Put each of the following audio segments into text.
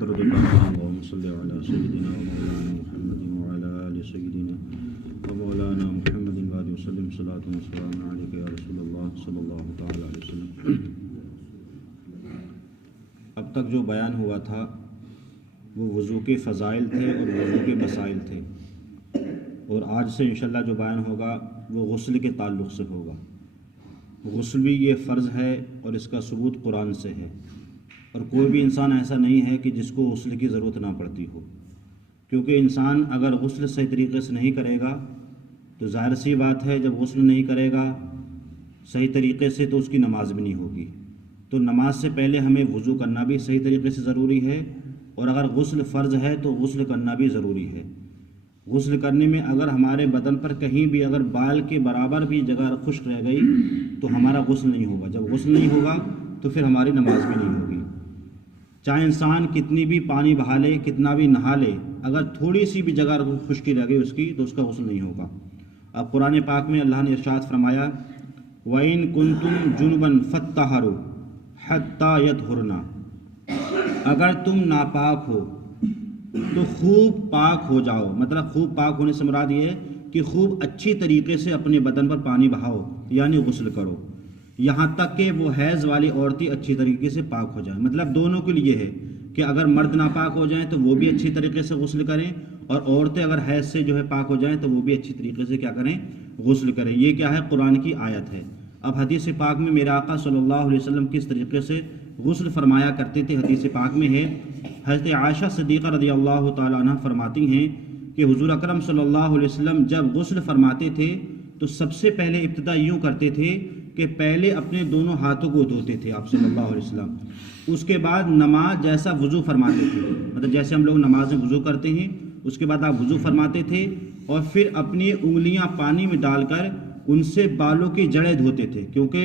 درود اللهم صل على سيدنا ومولانا محمد وعلى آل سيدنا ومولانا محمد وآله وسلم صلاة وسلام عليك يا رسول الله صلی اللہ تعالی علیہ وسلم۔ اب تک جو بیان ہوا تھا وہ وضو کے فضائل تھے اور وضو کے مسائل تھے، اور آج سے انشاءاللہ جو بیان ہوگا وہ غسل کے تعلق سے ہوگا۔ غسل بھی یہ فرض ہے اور اس کا ثبوت قرآن سے ہے، اور کوئی بھی انسان ایسا نہیں ہے کہ جس کو غسل کی ضرورت نہ پڑتی ہو، کیونکہ انسان اگر غسل صحیح طریقے سے نہیں کرے گا تو ظاہر سی بات ہے جب غسل نہیں کرے گا صحیح طریقے سے تو اس کی نماز بھی نہیں ہوگی۔ تو نماز سے پہلے ہمیں وضو کرنا بھی صحیح طریقے سے ضروری ہے، اور اگر غسل فرض ہے تو غسل کرنا بھی ضروری ہے۔ غسل کرنے میں اگر ہمارے بدن پر کہیں بھی اگر بال کے برابر بھی جگہ خشک رہ گئی تو ہمارا غسل نہیں ہوگا۔ جب غسل نہیں ہوگا تو پھر ہماری نماز بھی نہیں ہوگی۔ چاہے انسان کتنی بھی پانی بہا لے، کتنا بھی نہا لے، اگر تھوڑی سی بھی جگہ خشکی رہ گئی اس کی تو اس کا غسل نہیں ہوگا۔ اب قرآن پاک میں اللہ نے ارشاد فرمایا وَإِن كُنتُمْ جُنُبًا فَاتَّطَهَّرُوا حَتَّى يَطْهُرْنَ، اگر تم ناپاک ہو تو خوب پاک ہو جاؤ۔ مطلب خوب پاک ہونے سے مراد یہ ہے کہ خوب اچھی طریقے سے اپنے بدن پر پانی بہاؤ، یعنی غسل کرو، یہاں تک کہ وہ حیض والی عورتیں اچھی طریقے سے پاک ہو جائیں۔ مطلب دونوں کے لیے ہے کہ اگر مرد ناپاک ہو جائیں تو وہ بھی اچھی طریقے سے غسل کریں، اور عورتیں اگر حیض سے پاک ہو جائیں تو وہ بھی اچھی طریقے سے کیا کریں، غسل کریں۔ یہ کیا ہے؟ قرآن کی آیت ہے۔ اب حدیث پاک میں میرے آقا صلی اللہ علیہ وسلم کس طریقے سے غسل فرمایا کرتے تھے، حدیث پاک میں ہے، حضرت عائشہ صدیقہ رضی اللہ تعالیٰ عنہ فرماتی ہیں کہ حضور اکرم صلی اللہ علیہ وسلم جب غسل فرماتے تھے تو سب سے پہلے ابتدا یوں کرتے تھے کہ پہلے اپنے دونوں ہاتھوں کو دھوتے تھے آپ صلی اللہ علیہ وسلم، اس کے بعد نماز جیسا وضو فرماتے تھے، مطلب جیسے ہم لوگ نماز میں وضو کرتے ہیں اس کے بعد آپ وضو فرماتے تھے، اور پھر اپنی انگلیاں پانی میں ڈال کر ان سے بالوں کی جڑیں دھوتے تھے، کیونکہ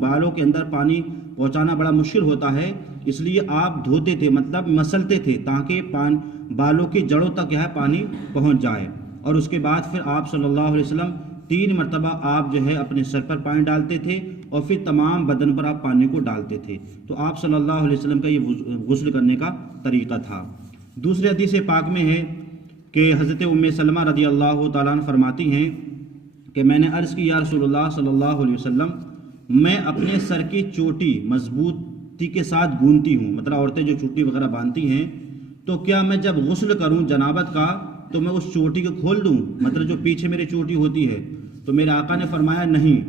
بالوں کے اندر پانی پہنچانا بڑا مشکل ہوتا ہے، اس لیے آپ دھوتے تھے، مطلب مسلتے تھے تاکہ بالوں کی جڑوں تک پانی پہنچ جائے۔ اور اس کے بعد پھر آپ صلی اللہ علیہ وسلم 3 مرتبہ آپ اپنے سر پر پانی ڈالتے تھے، اور پھر تمام بدن پر آپ پانی کو ڈالتے تھے۔ تو آپ صلی اللہ علیہ وسلم کا یہ غسل کرنے کا طریقہ تھا۔ دوسری حدیث پاک میں ہے کہ حضرت ام سلمہ رضی اللہ تعالیٰ عنہ فرماتی ہیں کہ میں نے عرض کی یا رسول اللہ صلی اللہ علیہ وسلم، میں اپنے سر کی چوٹی مضبوطی کے ساتھ گونتی ہوں، مطلب عورتیں جو چوٹی وغیرہ باندھتی ہیں، تو کیا میں جب غسل کروں جنابت کا تو میں اس چوٹی کو کھول دوں، مطلب جو پیچھے میری چوٹی ہوتی ہے؟ تو میرے آقا نے فرمایا نہیں،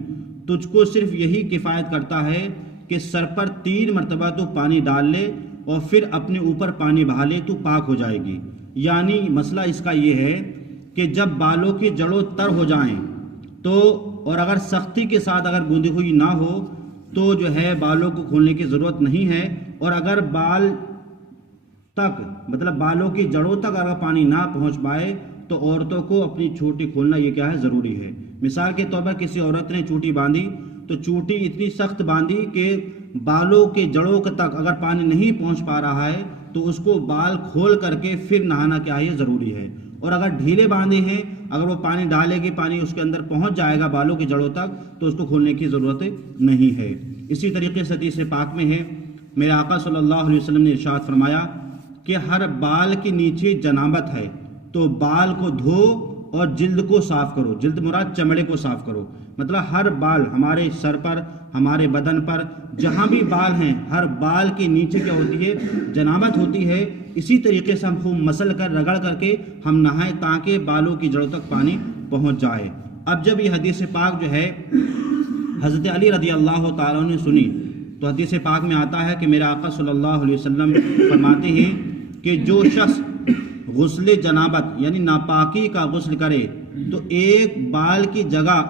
تجھ کو صرف یہی کفایت کرتا ہے کہ سر پر 3 مرتبہ تو پانی ڈال لے اور پھر اپنے اوپر پانی بہا لے، تو پاک ہو جائے گی۔ یعنی مسئلہ اس کا یہ ہے کہ جب بالوں کی جڑوں تر ہو جائیں تو، اور اگر سختی کے ساتھ اگر گوندی ہوئی نہ ہو تو بالوں کو کھولنے کی ضرورت نہیں ہے، اور اگر بال تک مطلب بالوں کی جڑوں تک اگر پانی نہ پہنچ پائے تو عورتوں کو اپنی چوٹی کھولنا یہ کیا ہے؟ ضروری ہے۔ مثال کے طور پر کسی عورت نے چوٹی باندھی تو چوٹی اتنی سخت باندھی کہ بالوں کے جڑوں تک اگر پانی نہیں پہنچ پا رہا ہے تو اس کو بال کھول کر کے پھر نہانا کیا ہے؟ ضروری ہے۔ اور اگر ڈھیلے باندھے ہیں، اگر وہ پانی ڈالے گی، پانی اس کے اندر پہنچ جائے گا بالوں کی جڑوں تک، تو اس کو کھولنے کی ضرورت نہیں ہے۔ اسی طریقے سے حدیث پاک میں ہے میرے آقا صلی اللہ علیہ وسلم نے ارشاد فرمایا کہ ہر بال کے نیچے جنابت ہے تو بال کو دھو اور جلد کو صاف کرو۔ جلد مراد چمڑے کو صاف کرو، مطلب ہر بال، ہمارے سر پر، ہمارے بدن پر جہاں بھی بال ہیں، ہر بال کے نیچے کیا ہوتی ہے؟ جنابت ہوتی ہے۔ اسی طریقے سے ہم خوب مسل کر رگڑ کر کے ہم نہائیں تاکہ بالوں کی جڑوں تک پانی پہنچ جائے۔ اب جب یہ حدیث پاک حضرت علی رضی اللہ تعالیٰ نے سنی تو حدیث پاک میں آتا ہے کہ میرے آقا صلی اللہ علیہ وسلم فرماتے ہیں کہ جو شخص غسل جنابت یعنی ناپاکی کا غسل کرے تو ایک بال کی جگہ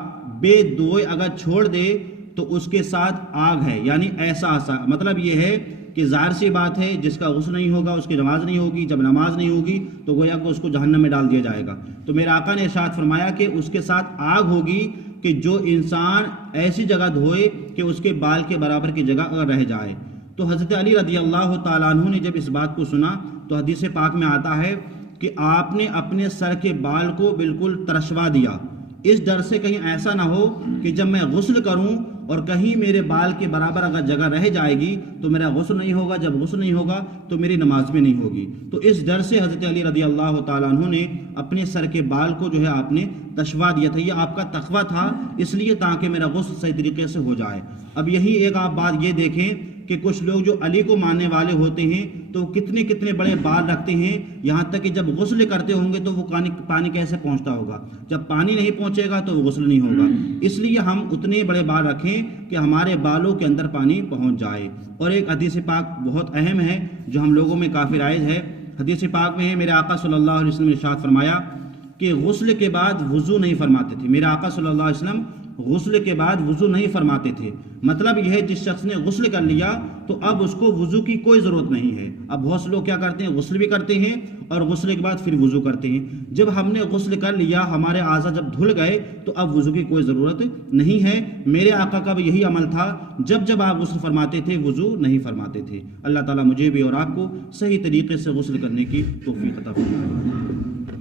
بے دوئے اگر چھوڑ دے تو اس کے ساتھ آگ ہے، یعنی ایسا مطلب یہ ہے کہ ظاہر سی بات ہے جس کا غسل نہیں ہوگا اس کی نماز نہیں ہوگی، جب نماز نہیں ہوگی تو گویا کہ اس کو جہنم میں ڈال دیا جائے گا۔ تو میرے آقا نے ارشاد فرمایا کہ اس کے ساتھ آگ ہوگی کہ جو انسان ایسی جگہ دھوئے کہ اس کے بال کے برابر کی جگہ اگر رہ جائے۔ تو حضرت علی رضی اللہ تعالیٰ عنہ نے جب اس بات کو سنا تو حدیث پاک میں آتا ہے کہ آپ نے اپنے سر کے بال کو بالکل ترشوا دیا، اس ڈر سے کہیں ایسا نہ ہو کہ جب میں غسل کروں اور کہیں میرے بال کے برابر اگر جگہ رہ جائے گی تو میرا غسل نہیں ہوگا، جب غسل نہیں ہوگا تو میری نماز بھی نہیں ہوگی۔ تو اس ڈر سے حضرت علی رضی اللہ تعالیٰ عنہ نے اپنے سر کے بال کو جو ہے آپ نے تشوا دیا تھا، یہ آپ کا تقویٰ تھا، اس لیے تاکہ میرا غسل صحیح طریقے سے ہو جائے۔ اب یہی ایک آپ بات یہ دیکھیں کہ کچھ لوگ جو علی کو ماننے والے ہوتے ہیں تو کتنے کتنے بڑے بال رکھتے ہیں، یہاں تک کہ جب غسل کرتے ہوں گے تو وہ پانی کیسے پہنچتا ہوگا، جب پانی نہیں پہنچے گا تو وہ غسل نہیں ہوگا۔ اس لیے ہم اتنے بڑے بال رکھیں کہ ہمارے بالوں کے اندر پانی پہنچ جائے۔ اور ایک حدیث پاک بہت اہم ہے جو ہم لوگوں میں کافی رائج ہے۔ حدیث پاک میں ہے میرے آقا صلی اللہ علیہ وسلم نے ارشاد فرمایا کہ غسل کے بعد وضو نہیں فرماتے تھے۔ میرے آقا صلی اللہ علیہ وسلم غسل کے بعد وضو نہیں فرماتے تھے۔ مطلب یہ ہے جس شخص نے غسل کر لیا تو اب اس کو وضو کی کوئی ضرورت نہیں ہے۔ اب بہت سے لوگ کیا کرتے ہیں، غسل بھی کرتے ہیں اور غسل کے بعد پھر وضو کرتے ہیں۔ جب ہم نے غسل کر لیا، ہمارے اعضاء جب دھل گئے تو اب وضو کی کوئی ضرورت نہیں ہے۔ میرے آقا کا بھی یہی عمل تھا، جب آپ غسل فرماتے تھے وضو نہیں فرماتے تھے۔ اللہ تعالیٰ مجھے بھی اور آپ کو صحیح طریقے سے غسل کرنے کی توفیق عطا فرمائے۔